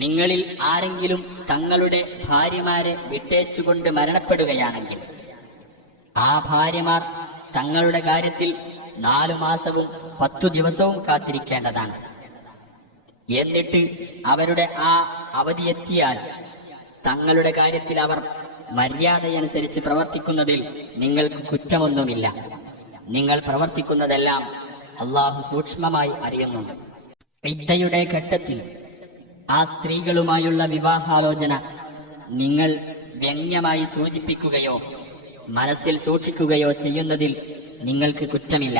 നിങ്ങളിൽ ആരെങ്കിലും തങ്ങളുടെ ഭാര്യമാരെ വിട്ടേച്ചുകൊണ്ട് മരണപ്പെടുകയാണെങ്കിൽ ആ ഭാര്യമാർ തങ്ങളുടെ കാര്യത്തിൽ 4 മാസവും 10 ദിവസവും കാത്തിരിക്കേണ്ടതാണ്. എന്നിട്ട് അവരുടെ ആ അവധിയെത്തിയാൽ തങ്ങളുടെ കാര്യത്തിൽ അവർ മര്യാദയനുസരിച്ച് പ്രവർത്തിക്കുന്നതിൽ നിങ്ങൾക്ക് കുറ്റമൊന്നുമില്ല. നിങ്ങൾ പ്രവർത്തിക്കുന്നതെല്ലാം അള്ളാഹു സൂക്ഷ്മമായി അറിയുന്നുണ്ട്. ഇദ്ദയുടെ ഘട്ടത്തിൽ ആ സ്ത്രീകളുമായുള്ള വിവാഹാലോചന നിങ്ങൾ വ്യംഗ്യമായി സൂചിപ്പിക്കുകയോ മനസ്സിൽ സൂക്ഷിക്കുകയോ ചെയ്യുന്നതിൽ നിങ്ങൾക്ക് കുറ്റമില്ല.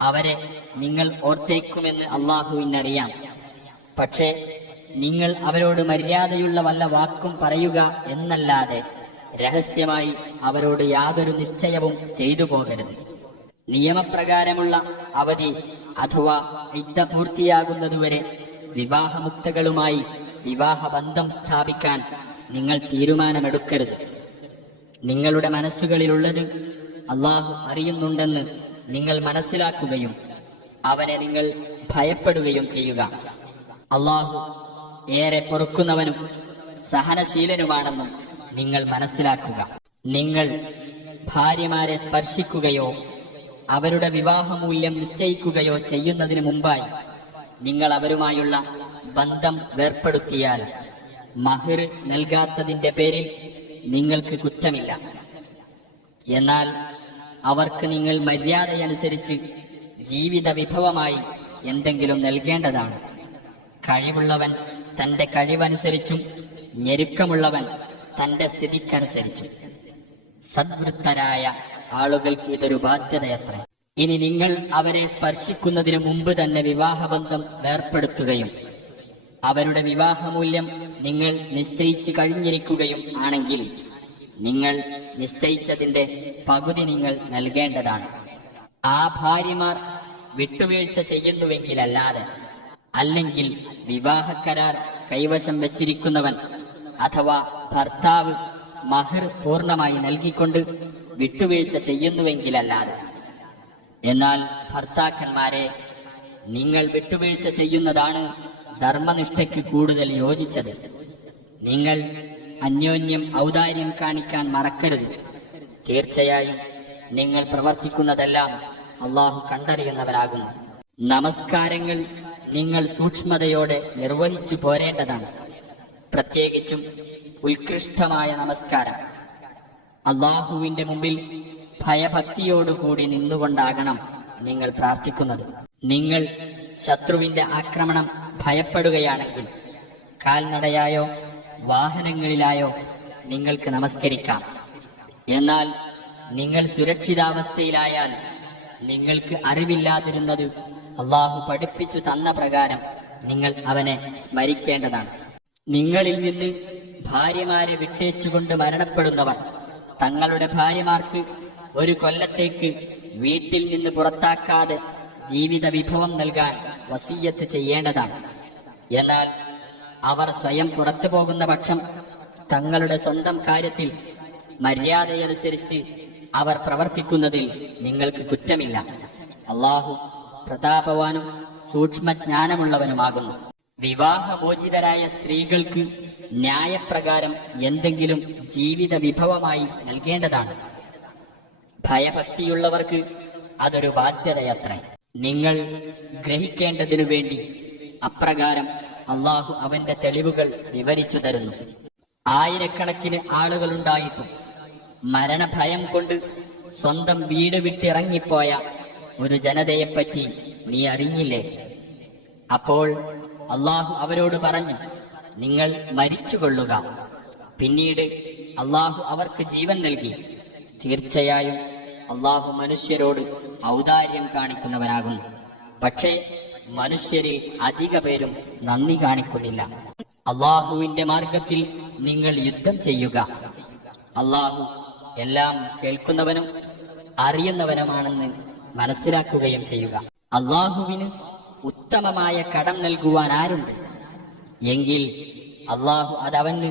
അവരെ നിങ്ങൾ ഓർത്തേക്കുമെന്ന് അള്ളാഹുവിനറിയാം. പക്ഷേ നിങ്ങൾ അവരോട് മര്യാദയുള്ള വല്ല വാക്കും പറയുക എന്നല്ലാതെ രഹസ്യമായി അവരോട് യാതൊരു നിശ്ചയവും ചെയ്തു പോകരുത്. നിയമപ്രകാരമുള്ള അവധി അഥവാ ഇദ്ദ പൂർത്തിയാകുന്നതുവരെ വിവാഹമുക്തകളുമായി വിവാഹബന്ധം സ്ഥാപിക്കാൻ നിങ്ങൾ തീരുമാനമെടുക്കരുത്. നിങ്ങളുടെ മനസ്സുകളിലുള്ളത് അള്ളാഹു അറിയുന്നുണ്ടെന്ന് നിങ്ങൾ മനസ്സിലാക്കുകയും അവനെ നിങ്ങൾ ഭയപ്പെടുകയും ചെയ്യുക. അള്ളാഹു ഏറെ പൊറുക്കുന്നവനും സഹനശീലനുമാണെന്നും നിങ്ങൾ മനസ്സിലാക്കുക. നിങ്ങൾ ഭാര്യമാരെ സ്പർശിക്കുകയോ അവരുടെ വിവാഹമൂല്യം നിശ്ചയിക്കുകയോ ചെയ്യുന്നതിന് മുമ്പായി നിങ്ങൾ അവരുമായുള്ള ബന്ധം വേർപ്പെടുത്തിയാൽ മഹർ നൽകാത്തതിന്റെ പേരിൽ നിങ്ങൾക്ക് കുറ്റമില്ല. എന്നാൽ അവർക്ക് നിങ്ങൾ മര്യാദയനുസരിച്ച് ജീവിത വിഭവമായി എന്തെങ്കിലും നൽകേണ്ടതാണ്. കഴിവുള്ളവൻ തന്റെ കഴിവനുസരിച്ചും ഞെരുക്കമുള്ളവൻ തന്റെ സ്ഥിതിക്കനുസരിച്ചും. സദ്വൃത്തരായ ആളുകൾക്ക് ഇതൊരു ബാധ്യതയത്രേ. ഇനി നിങ്ങൾ അവരെ സ്പർശിക്കുന്നതിന് മുമ്പ് തന്നെ വിവാഹബന്ധം വേർപ്പെടുത്തുകയും അവരുടെ വിവാഹമൂല്യം നിങ്ങൾ നിശ്ചയിച്ചു കഴിഞ്ഞിരിക്കുകയും ആണെങ്കിൽ നിങ്ങൾ നിശ്ചയിച്ചതിന്റെ പകുതി നിങ്ങൾ നൽകേണ്ടതാണ്. ആ ഭാര്യമാർ വിട്ടുവീഴ്ച ചെയ്യുന്നുവെങ്കിലല്ലാതെ, അല്ലെങ്കിൽ വിവാഹ കരാർ കൈവശം വെച്ചിരിക്കുന്നവൻ അഥവാ ഭർത്താവ് മഹർ പൂർണ്ണമായി നൽകിക്കൊണ്ട് വിട്ടുവീഴ്ച ചെയ്യുന്നുവെങ്കിലല്ലാതെ. എന്നാൽ ഭർത്താക്കന്മാരെ, നിങ്ങൾ വിട്ടുവീഴ്ച ചെയ്യുന്നതാണ് ധർമ്മനിഷ്ഠയ്ക്ക് കൂടുതൽ യോജിച്ചത്. നിങ്ങൾ അന്യോന്യം ഔദാര്യം കാണിക്കാൻ മറക്കരുത്. തീർച്ചയായും നിങ്ങൾ പ്രവർത്തിക്കുന്നതെല്ലാം അള്ളാഹു കണ്ടറിയുന്നവനാകുന്നു. നമസ്കാരങ്ങൾ നിങ്ങൾ സൂക്ഷ്മതയോടെ നിർവഹിച്ചു പോരേണ്ടതാണ്. പ്രത്യേകിച്ചും ഉത്കൃഷ്ടമായ നമസ്കാരം അള്ളാഹുവിന്റെ മുമ്പിൽ ഭയഭക്തിയോടുകൂടി നിന്നുകൊണ്ടാകണം നിങ്ങൾ പ്രാർത്ഥിക്കുന്നത്. നിങ്ങൾ ശത്രുവിന്റെ ആക്രമണം ഭയപ്പെടുകയാണെങ്കിൽ കാൽനടയായോ വാഹനങ്ങളിലായോ നിങ്ങൾക്ക് നമസ്കരിക്കാം. എന്നാൽ നിങ്ങൾ സുരക്ഷിതാവസ്ഥയിലായാൽ നിങ്ങൾക്ക് അറിവില്ലാതിരുന്നത് അള്ളാഹു പഠിപ്പിച്ചു തന്ന പ്രകാരം നിങ്ങൾ അവനെ സ്മരിക്കേണ്ടതാണ്. നിങ്ങളിൽ നിന്ന് ഭാര്യമാരെ വിട്ടേച്ചുകൊണ്ട് മരണപ്പെടുന്നവർ തങ്ങളുടെ ഭാര്യമാർക്ക് 1 കൊല്ലത്തേക്ക് വീട്ടിൽ നിന്ന് പുറത്താക്കാതെ ജീവിത വിഭവം നൽകാൻ വസിയ്യത്ത് ചെയ്യേണ്ടതാണ്. എന്നാൽ അവർ സ്വയം പുറത്തു പോകുന്ന പക്ഷം തങ്ങളുടെ സ്വന്തം കാര്യത്തിൽ മര്യാദയനുസരിച്ച് അവർ പ്രവർത്തിക്കുന്നതിൽ നിങ്ങൾക്ക് കുറ്റമില്ല. അള്ളാഹു പ്രതാപവാനും സൂക്ഷ്മജ്ഞാനമുള്ളവനുമാകുന്നു. വിവാഹമോചിതരായ സ്ത്രീകൾക്ക് ന്യായപ്രകാരം എന്തെങ്കിലും ജീവിത വിഭവമായി നൽകേണ്ടതാണ്. ഭയഭക്തിയുള്ളവർക്ക് അതൊരു ബാധ്യതയത്രേ. നിങ്ങൾ ഗ്രഹിക്കേണ്ടതിനു വേണ്ടി അപ്രകാരം അള്ളാഹു അവന്റെ തെളിവുകൾ വിവരിച്ചു തരുന്നു. ആയിരക്കണക്കിന് ആളുകളുണ്ടായിട്ടും മരണഭയം കൊണ്ട് സ്വന്തം വീട് വിട്ടിറങ്ങിപ്പോയ ഒരു ജനതയെപ്പറ്റി നീ അറിഞ്ഞില്ലേ? അപ്പോൾ അള്ളാഹു അവരോട് പറഞ്ഞു, നിങ്ങൾ മരിച്ചുകൊള്ളുക. പിന്നീട് അള്ളാഹു അവർക്ക് ജീവൻ നൽകി. തീർച്ചയായും അള്ളാഹു മനുഷ്യരോട് ഔദാര്യം കാണിക്കുന്നവനാകുന്നു. പക്ഷേ മനുഷ്യരിൽ അധിക പേരും നന്ദി കാണിക്കുന്നില്ല. അള്ളാഹുവിന്റെ മാർഗത്തിൽ നിങ്ങൾ യുദ്ധം ചെയ്യുക. അള്ളാഹു എല്ലാം കേൾക്കുന്നവനും അറിയുന്നവനുമാണെന്ന് മനസ്സിലാക്കുകയും ചെയ്യുക. അള്ളാഹുവിന് ഉത്തമമായ കടം നൽകുവാൻ ആരുണ്ട്? എങ്കിൽ അള്ളാഹു അതവന്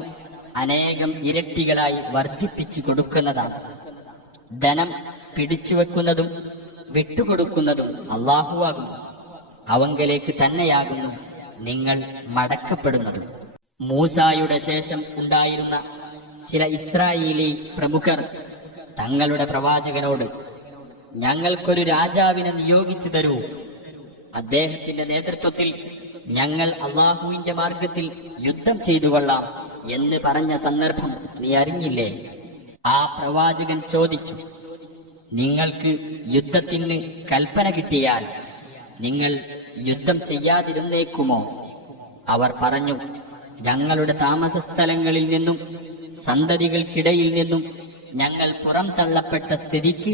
അനേകം ഇരട്ടികളായി വർദ്ധിപ്പിച്ചു കൊടുക്കുന്നതാണ്. ധനം പിടിച്ചുവെക്കുന്നതും വിട്ടുകൊടുക്കുന്നതും അള്ളാഹുവാകുന്നു. അവങ്കലേക്ക് തന്നെയാകുന്നു നിങ്ങൾ മടക്കപ്പെടുന്നതും. മൂസായുടെ ശേഷം ഉണ്ടായിരുന്ന ചില ഇസ്രായേലി പ്രമുഖർ തങ്ങളുടെ പ്രവാചകനോട്, ഞങ്ങൾക്കൊരു രാജാവിനെ നിയോഗിച്ചു തരൂ, അദ്ദേഹത്തിന്റെ നേതൃത്വത്തിൽ ഞങ്ങൾ അള്ളാഹുവിന്റെ മാർഗത്തിൽ യുദ്ധം ചെയ്തു കൊള്ളാം എന്ന് പറഞ്ഞ സന്ദർഭം നീ അറിഞ്ഞില്ലേ? ആ പ്രവാചകൻ ചോദിച്ചു, നിങ്ങൾക്ക് യുദ്ധത്തിന് കൽപ്പന കിട്ടിയാൽ നിങ്ങൾ യുദ്ധം ചെയ്യാതിരുന്നേക്കുമോ? അവർ പറഞ്ഞു, ഞങ്ങളുടെ താമസ സ്ഥലങ്ങളിൽ നിന്നും സന്തതികൾക്കിടയിൽ നിന്നും ഞങ്ങൾ പുറം തള്ളപ്പെട്ട സ്ഥിതിക്ക്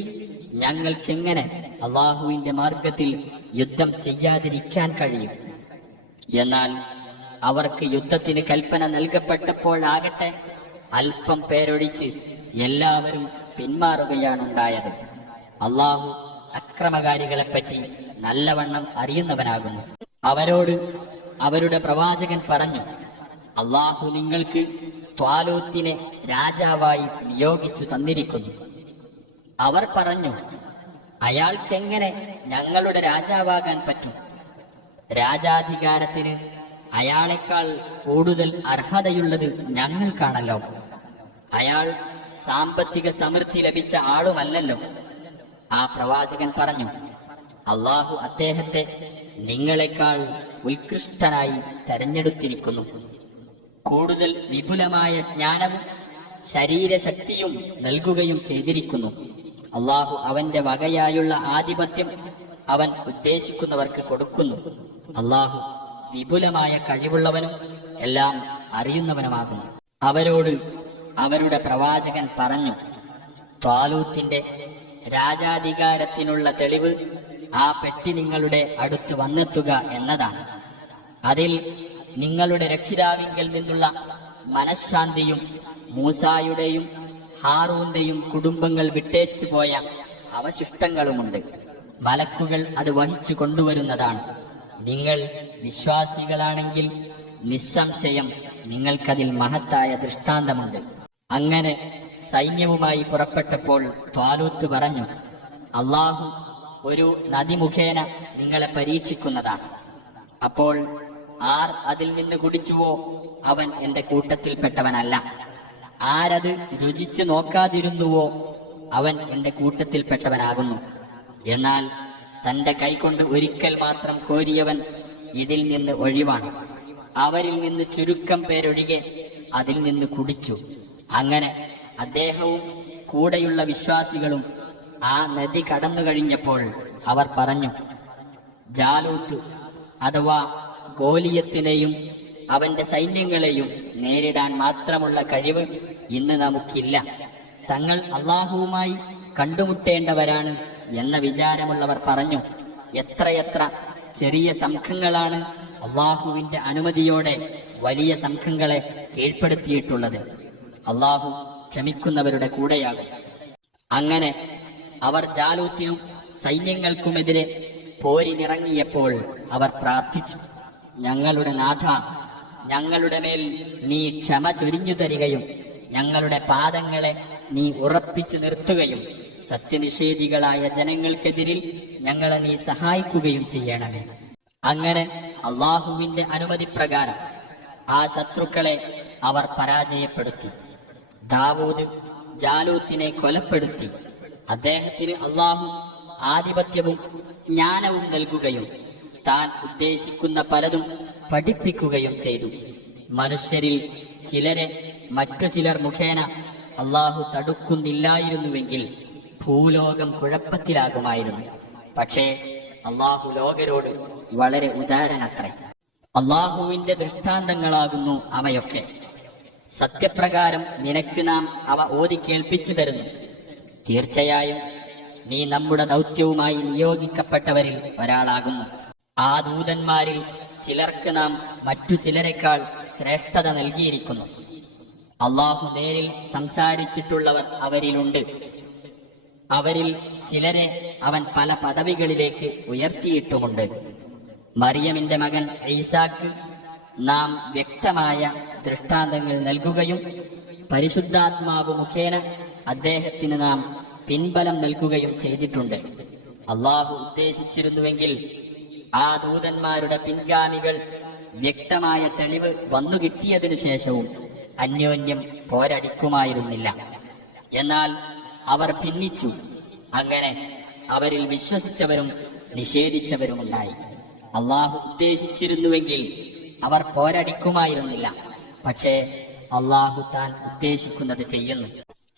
ഞങ്ങൾക്കെങ്ങനെ അള്ളാഹുവിന്റെ മാർഗത്തിൽ യുദ്ധം ചെയ്യാതിരിക്കാൻ കഴിയും? എന്നാൽ അവർക്ക് യുദ്ധത്തിന് കൽപ്പന നൽകപ്പെട്ടപ്പോഴാകട്ടെ അല്പം പേരൊഴിച്ച് എല്ലാവരും പിന്മാറുകയാണുണ്ടായത്. അള്ളാഹു അക്രമകാരികളെപ്പറ്റി നല്ലവണ്ണം അറിയുന്നവനാകുന്നു. അവരോട് അവരുടെ പ്രവാചകൻ പറഞ്ഞു, അള്ളാഹു നിങ്ങൾക്ക് ത്വാലൂത്തിനെ രാജാവായി നിയോഗിച്ചു തന്നിരിക്കുന്നു. അവർ പറഞ്ഞു, അയാൾക്കെങ്ങനെ ഞങ്ങളുടെ രാജാവാകാൻ പറ്റും? രാജാധികാരത്തിന് അയാളെക്കാൾ കൂടുതൽ അർഹതയുള്ളത് ഞങ്ങൾക്കാണല്ലോ. അയാൾ സാമ്പത്തിക സമൃദ്ധി ലഭിച്ച ആളുമല്ലല്ലോ. ആ പ്രവാചകൻ പറഞ്ഞു, അള്ളാഹു അദ്ദേഹത്തെ നിങ്ങളെക്കാൾ ഉത്കൃഷ്ടനായി തെരഞ്ഞെടുത്തിരിക്കുന്നു. കൂടുതൽ വിപുലമായ ജ്ഞാനവും ശരീരശക്തിയും നൽകുകയും ചെയ്തിരിക്കുന്നു. അള്ളാഹു അവന്റെ വകയായുള്ള ആധിപത്യം അവൻ ഉദ്ദേശിക്കുന്നവർക്ക് കൊടുക്കുന്നു. അള്ളാഹു വിപുലമായ കഴിവുള്ളവനും എല്ലാം അറിയുന്നവനുമാകുന്നു. അവരോട് അവരുടെ പ്രവാചകൻ പറഞ്ഞു, ത്വാലൂത്തിന്റെ രാജാധികാരത്തിനുള്ള തെളിവ് ആ പെട്ടി നിങ്ങളുടെ അടുത്ത് വന്നെത്തുക എന്നതാണ്. അതിൽ നിങ്ങളുടെ രക്ഷിതാവിങ്കൽ നിന്നുള്ള മനഃശാന്തിയും മൂസായുടെയും ഹാറൂന്റെയും കുടുംബങ്ങൾ വിട്ടേച്ചു പോയ അവശിഷ്ടങ്ങളുമുണ്ട്. മലക്കുകൾ അത് വഹിച്ചു കൊണ്ടുവരുന്നതാണ്. നിങ്ങൾ വിശ്വാസികളാണെങ്കിൽ നിസ്സംശയം നിങ്ങൾക്കതിൽ മഹത്തായ ദൃഷ്ടാന്തമുണ്ട്. അങ്ങനെ സൈന്യവുമായി പുറപ്പെട്ടപ്പോൾ ത്വാലൂത്ത് പറഞ്ഞു, അള്ളാഹു ഒരു നദി മുഖേന നിങ്ങളെ പരീക്ഷിക്കുന്നതാണ്. അപ്പോൾ ആർ അതിൽ നിന്ന് കുടിച്ചുവോ അവൻ എന്റെ കൂട്ടത്തിൽപ്പെട്ടവനല്ല. ആരത് രുചിച്ചു നോക്കാതിരുന്നുവോ അവൻ എന്റെ കൂട്ടത്തിൽപ്പെട്ടവനാകുന്നു. എന്നാൽ തന്റെ കൈകൊണ്ട് ഒരിക്കൽ മാത്രം കോരിയവൻ ഇതിൽ നിന്ന് ഒഴിവാണ്. അവരിൽ നിന്ന് ചുരുക്കം പേരൊഴികെ അതിൽ നിന്ന് കുടിച്ചു. അങ്ങനെ അദ്ദേഹവും കൂടെയുള്ള വിശ്വാസികളും ആ നദി കടന്നു കഴിഞ്ഞപ്പോൾ അവർ പറഞ്ഞു, ജാലൂത്ത് അഥവാ ഗോലിയത്തിനെയും അവന്റെ സൈന്യങ്ങളെയും നേരിടാൻ മാത്രമുള്ള കഴിവ് ഇന്ന് നമുക്കില്ല. തങ്ങൾ അള്ളാഹുവുമായി കണ്ടുമുട്ടേണ്ടവരാണ് എന്ന വിചാരമുള്ളവർ പറഞ്ഞു, എത്രയെത്ര ചെറിയ സംഘങ്ങളാണ് അള്ളാഹുവിന്റെ അനുമതിയോടെ വലിയ സംഘങ്ങളെ കീഴ്പ്പെടുത്തിയിട്ടുള്ളത്. അള്ളാഹു ക്ഷമിക്കുന്നവരുടെ കൂടെയാകും. അങ്ങനെ അവർ ജാലൂത്തിനും സൈന്യങ്ങൾക്കുമെതിരെ പോരിനിറങ്ങിയപ്പോൾ അവർ പ്രാർത്ഥിച്ചു, ഞങ്ങളുടെ നാഥ, ഞങ്ങളുടെ മേൽ നീ ക്ഷമ ചൊരിഞ്ഞു തരികയും ഞങ്ങളുടെ പാദങ്ങളെ നീ ഉറപ്പിച്ചു നിർത്തുകയും സത്യനിഷേധികളായ ജനങ്ങൾക്കെതിരിൽ ഞങ്ങളെ നീ സഹായിക്കുകയും ചെയ്യണമേ. അങ്ങനെ അള്ളാഹുവിന്റെ അനുമതി പ്രകാരം ആ ശത്രുക്കളെ അവർ പരാജയപ്പെടുത്തി. ദാവൂദ് ജാലൂത്തിനെ കൊലപ്പെടുത്തി. അദ്ദേഹത്തിന് അള്ളാഹു ആധിപത്യവും ജ്ഞാനവും നൽകുകയും താൻ ഉദ്ദേശിക്കുന്ന പലതും പഠിപ്പിക്കുകയും ചെയ്തു. മനുഷ്യരിൽ ചിലരെ മറ്റു ചിലർ മുഖേന അള്ളാഹു തടുക്കുന്നില്ലായിരുന്നുവെങ്കിൽ ഭൂലോകം കുഴപ്പത്തിലാകുമായിരുന്നു. പക്ഷേ അള്ളാഹു ലോകരോട് വളരെ ഉദാരനത്രേ. അള്ളാഹുവിന്റെ ദൃഷ്ടാന്തങ്ങളാകുന്നു അവയൊക്കെ. സത്യപ്രകാരം നിനക്ക് നാം അവ ഓതി കേൾപ്പിച്ചു തരുന്നു. തീർച്ചയായും നീ നമ്മുടെ ദൗത്യവുമായി നിയോഗിക്കപ്പെട്ടവരിൽ ഒരാളാകുന്നു. ആ ദൂതന്മാരിൽ ചിലർക്ക് നാം മറ്റു ചിലരെക്കാൾ ശ്രേഷ്ഠത നൽകിയിരിക്കുന്നു. അള്ളാഹു നേരിൽ സംസാരിച്ചിട്ടുള്ളവർ അവരിലുണ്ട്. അവരിൽ ചിലരെ അവൻ പല പദവികളിലേക്ക് ഉയർത്തിയിട്ടുമുണ്ട്. മറിയമിന്റെ മകൻ ഈസാക്ക് നാം വ്യക്തമായ ദൃഷ്ടാന്തങ്ങൾ നൽകുകയും പരിശുദ്ധാത്മാവ് മുഖേന അദ്ദേഹത്തിന് നാം പിൻബലം നൽകുകയും ചെയ്തിട്ടുണ്ട്. അള്ളാഹു ഉദ്ദേശിച്ചിരുന്നുവെങ്കിൽ ആ ദൂതന്മാരുടെ പിൻഗാമികൾ വ്യക്തമായ തെളിവ് വന്നുകിട്ടിയതിനു ശേഷവും അന്യോന്യം പോരടിക്കുമായിരുന്നില്ല. എന്നാൽ അവർ ഭിന്നിച്ചു. അങ്ങനെ അവരിൽ വിശ്വസിച്ചവരും നിഷേധിച്ചവരുമുണ്ടായി. അള്ളാഹു ഉദ്ദേശിച്ചിരുന്നുവെങ്കിൽ അവർ പോരടിക്കുമായിരുന്നില്ല. പക്ഷേ അള്ളാഹു താൻ ഉദ്ദേശിക്കുന്നത് ചെയ്യുന്നു.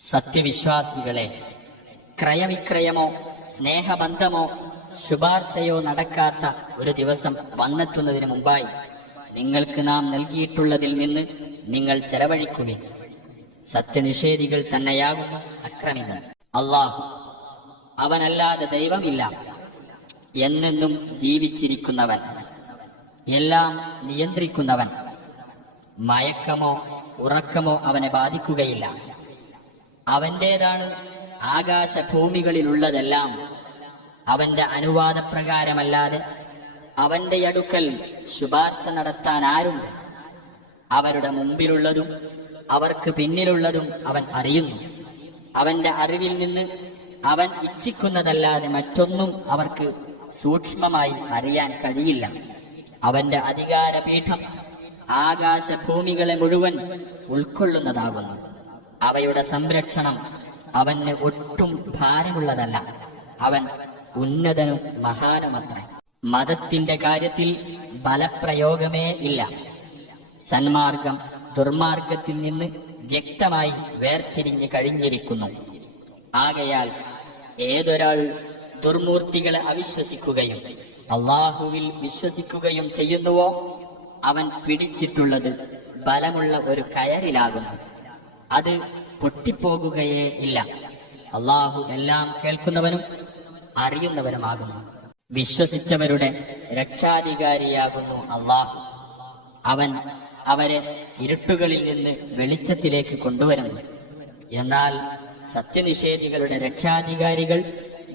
സത്യവിശ്വാസികളെ, ക്രയവിക്രയമോ സ്നേഹബന്ധമോ ശുപാർശയോ നടക്കാത്ത ഒരു ദിവസം വന്നെത്തുന്നതിന് മുമ്പായി നിങ്ങൾക്ക് നാം നൽകിയിട്ടുള്ളതിൽ നിന്ന് നിങ്ങൾ ചെലവഴിക്കുവിൻ. സത്യനിഷേധികൾ തന്നെയാകുന്നു അക്രമികൾ. അള്ളാഹു, അവനല്ലാതെ ദൈവമില്ല, എന്നെന്നും ജീവിച്ചിരിക്കുന്നവൻ, എല്ലാം നിയന്ത്രിക്കുന്നവൻ. മയക്കമോ ഉറക്കമോ അവനെ ബാധിക്കുകയില്ല. അവന്റേതാണ് ആകാശഭൂമികളിലുള്ളതെല്ലാം. അവന്റെ അനുവാദപ്രകാരമല്ലാതെ അവന്റെ അടുക്കൽ ശുപാർശ നടത്താൻ ആരുണ്ട്? അവരുടെ മുമ്പിലുള്ളതും അവർക്ക് പിന്നിലുള്ളതും അവൻ അറിയുന്നു. അവന്റെ അറിവിൽ നിന്ന് അവൻ ഇച്ഛിക്കുന്നതല്ലാതെ മറ്റൊന്നും അവർക്ക് സൂക്ഷ്മമായി അറിയാൻ കഴിയില്ല. അവന്റെ അധികാരപീഠം ആകാശഭൂമികളെ മുഴുവൻ ഉൾക്കൊള്ളുന്നതാകുന്നു. അവയുടെ സംരക്ഷണം അവന് ഒട്ടും ഭാരമുള്ളതല്ല. അവൻ ഉന്നതനും മഹാനുമത്രേ. മതത്തിന്റെ കാര്യത്തിൽ ബലപ്രയോഗമേ ഇല്ല. സന്മാർഗം ദുർമാർഗത്തിൽ നിന്ന് വ്യക്തമായി വേർതിരിഞ്ഞു കഴിഞ്ഞിരിക്കുന്നു. ആകയാൽ ഏതൊരാൾ ദുർമൂർത്തികളെ അവിശ്വസിക്കുകയും അള്ളാഹുവിൽ വിശ്വസിക്കുകയും ചെയ്യുന്നുവോ അവൻ പിടിച്ചിട്ടുള്ളത് ബലമുള്ള ഒരു കയറിലാകുന്നു. അത് പൊട്ടിപ്പോകുകയേ ഇല്ല. അള്ളാഹു എല്ലാം കേൾക്കുന്നവനും അറിയുന്നവനുമാകുന്നു. വിശ്വസിച്ചവരുടെ രക്ഷാധികാരിയാകുന്നു അള്ളാഹു. അവൻ അവരെ ഇരുട്ടുകളിൽ നിന്ന് വെളിച്ചത്തിലേക്ക് കൊണ്ടുവരുന്നു. എന്നാൽ സത്യനിഷേധികളുടെ രക്ഷാധികാരികൾ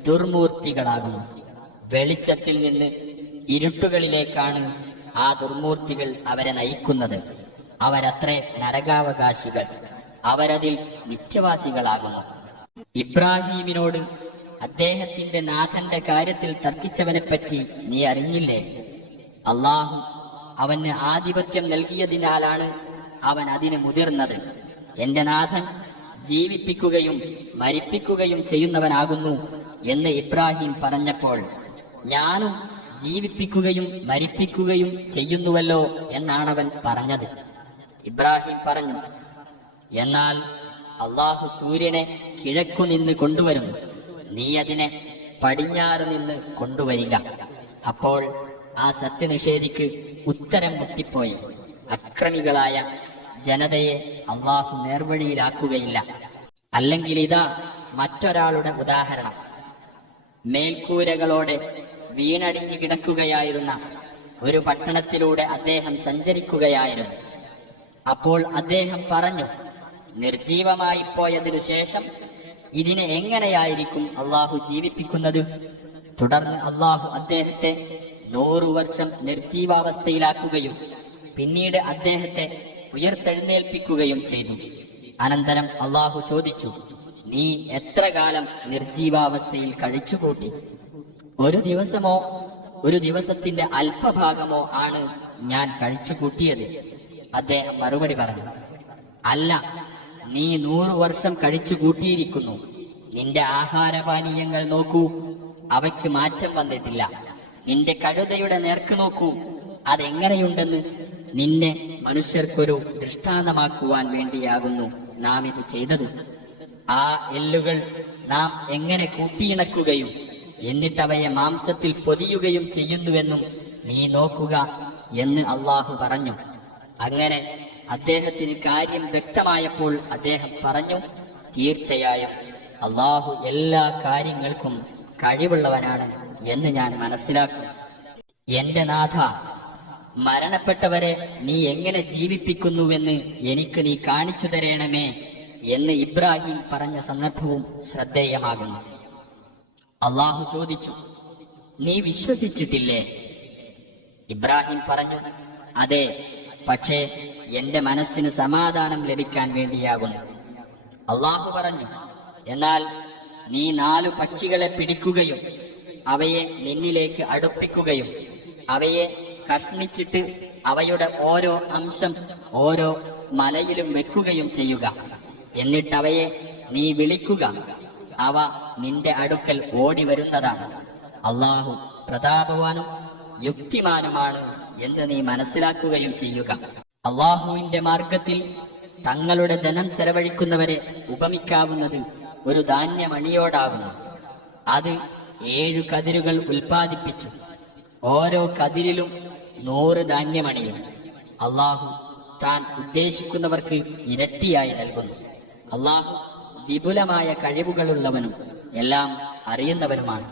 ദുർമൂർത്തികളാകുന്നു. വെളിച്ചത്തിൽ നിന്ന് ഇരുട്ടുകളിലേക്കാണ് ആ ദുർമൂർത്തികൾ അവരെ നയിക്കുന്നത്. അവരത്രേ നരകാവകാശികൾ. അവരതിൽ നിത്യവാസികളാകുന്നു. ഇബ്രാഹീമിനോട് അദ്ദേഹത്തിന്റെ നാഥന്റെ കാര്യത്തിൽ തർക്കിച്ചവനെപ്പറ്റി നീ അറിഞ്ഞില്ലേ? അള്ളാഹു അവന് ആധിപത്യം നൽകിയതിനാലാണ് അവൻ അതിന് മുതിർന്നത്. എന്റെ നാഥൻ ജീവിപ്പിക്കുകയും മരിപ്പിക്കുകയും ചെയ്യുന്നവനാകുന്നു എന്ന് ഇബ്രാഹിം പറഞ്ഞപ്പോൾ, ഞാനും ജീവിപ്പിക്കുകയും മരിപ്പിക്കുകയും ചെയ്യുന്നുവല്ലോ എന്നാണവൻ പറഞ്ഞത്. ഇബ്രാഹിം പറഞ്ഞു, എന്നാൽ അള്ളാഹു സൂര്യനെ കിഴക്കുനിന്ന് കൊണ്ടുവരുന്നു, നീ അതിനെ പടിഞ്ഞാറ് നിന്ന് കൊണ്ടുവരിക. അപ്പോൾ ആ സത്യനിഷേധിക്ക് ഉത്തരം മുട്ടിപ്പോയി. അക്രമികളായ ജനതയെ അള്ളാഹു നേർവഴിയിലാക്കുകയില്ല. അല്ലെങ്കിൽ ഇതാ മറ്റൊരാളുടെ ഉദാഹരണം. മേൽക്കൂരകളോടെ വീണടിഞ്ഞു കിടക്കുകയായിരുന്ന ഒരു പട്ടണത്തിലൂടെ അദ്ദേഹം സഞ്ചരിക്കുകയായിരുന്നു. അപ്പോൾ അദ്ദേഹം പറഞ്ഞു, നിർജീവമായി പോയതിനു ശേഷം ഇതിനെ എങ്ങനെയായിരിക്കും അള്ളാഹു ജീവിപ്പിക്കുന്നത്? തുടർന്ന് അള്ളാഹു അദ്ദേഹത്തെ 100 വർഷം നിർജീവാവസ്ഥയിലാക്കുകയും പിന്നീട് അദ്ദേഹത്തെ ഉയർത്തെഴുന്നേൽപ്പിക്കുകയും ചെയ്തു. അനന്തരം അള്ളാഹു ചോദിച്ചു, നീ എത്ര കാലം നിർജീവാവസ്ഥയിൽ കഴിച്ചുകൂട്ടി? 1 ദിവസമോ 1 ദിവസത്തിന്റെ അല്പഭാഗമോ ആണ് ഞാൻ കഴിച്ചുകൂട്ടിയത്. അദ്ദേഹം മറുപടി പറഞ്ഞു, അല്ല, നീ 100 വർഷം കഴിച്ചുകൂട്ടിയിരിക്കുന്നു. നിന്റെ ആഹാരപാനീയങ്ങൾ നോക്കൂ, അവയ്ക്ക് മാറ്റം വന്നിട്ടില്ല. നിന്റെ കഴുതയുടെ നേർക്ക് നോക്കൂ, അതെങ്ങനെയുണ്ടെന്ന്. നിന്നെ മനുഷ്യർക്കൊരു ദൃഷ്ടാന്തമാക്കുവാൻ വേണ്ടിയാകുന്നു നാം ഇത് ചെയ്തത്. ആ എല്ലുകൾ നാം എങ്ങനെ കൂട്ടിയിണക്കുകയും എന്നിട്ടവയെ മാംസത്തിൽ പൊതിയുകയും ചെയ്യുന്നുവെന്നും നീ നോക്കുക എന്ന് അള്ളാഹു പറഞ്ഞു. അങ്ങനെ അദ്ദേഹത്തിന് കാര്യം വ്യക്തമായപ്പോൾ അദ്ദേഹം പറഞ്ഞു, തീർച്ചയായും അള്ളാഹു എല്ലാ കാര്യങ്ങൾക്കും കഴിവുള്ളവനാണ് എന്ന് ഞാൻ മനസ്സിലാക്കും. എന്റെ നാഥ, മരണപ്പെട്ടവരെ നീ എങ്ങനെ ജീവിപ്പിക്കുന്നുവെന്ന് എനിക്ക് നീ കാണിച്ചു തരണമേ എന്ന് ഇബ്രാഹിം പറഞ്ഞ സന്ദർഭവും ശ്രദ്ധേയമാകുന്നു. അള്ളാഹു ചോദിച്ചു, നീ വിശ്വസിച്ചിട്ടില്ലേ? ഇബ്രാഹിം പറഞ്ഞു, അതെ, പക്ഷേ എന്റെ മനസ്സിന് സമാധാനം ലഭിക്കാൻ വേണ്ടിയാകുന്നു. അള്ളാഹു പറഞ്ഞു, എന്നാൽ നീ 4 പക്ഷികളെ പിടിക്കുകയും അവയെ നിന്നിലേക്ക് അടുപ്പിക്കുകയും അവയെ കഷ്ണിച്ചിട്ട് അവയുടെ ഓരോ അംശം ഓരോ മലയിലും വെക്കുകയും ചെയ്യുക. എന്നിട്ടവയെ നീ വിളിക്കുക, അവ നിന്റെ അടുക്കൽ ഓടി വരുന്നതാണ്. അള്ളാഹു പ്രതാപവാനും യുക്തിമാനുമാണ് എന്ന് നീ മനസ്സിലാക്കുകയും ചെയ്യുക. അള്ളാഹുവിന്റെ മാർഗത്തിൽ തങ്ങളുടെ ധനം ചെലവഴിക്കുന്നവരെ ഉപമിക്കാവുന്നത് ഒരു ധാന്യമണിയോടാകുന്നു. അത് 7 കതിരുകൾ ഉൽപ്പാദിപ്പിച്ചു. ഓരോ കതിരിലും 100 ധാന്യമണിയും. അള്ളാഹു താൻ ഉദ്ദേശിക്കുന്നവർക്ക് ഇരട്ടിയായി നൽകുന്നു. അള്ളാഹു വിപുലമായ കഴിവുകളുള്ളവനും എല്ലാം അറിയുന്നവനുമാണ്.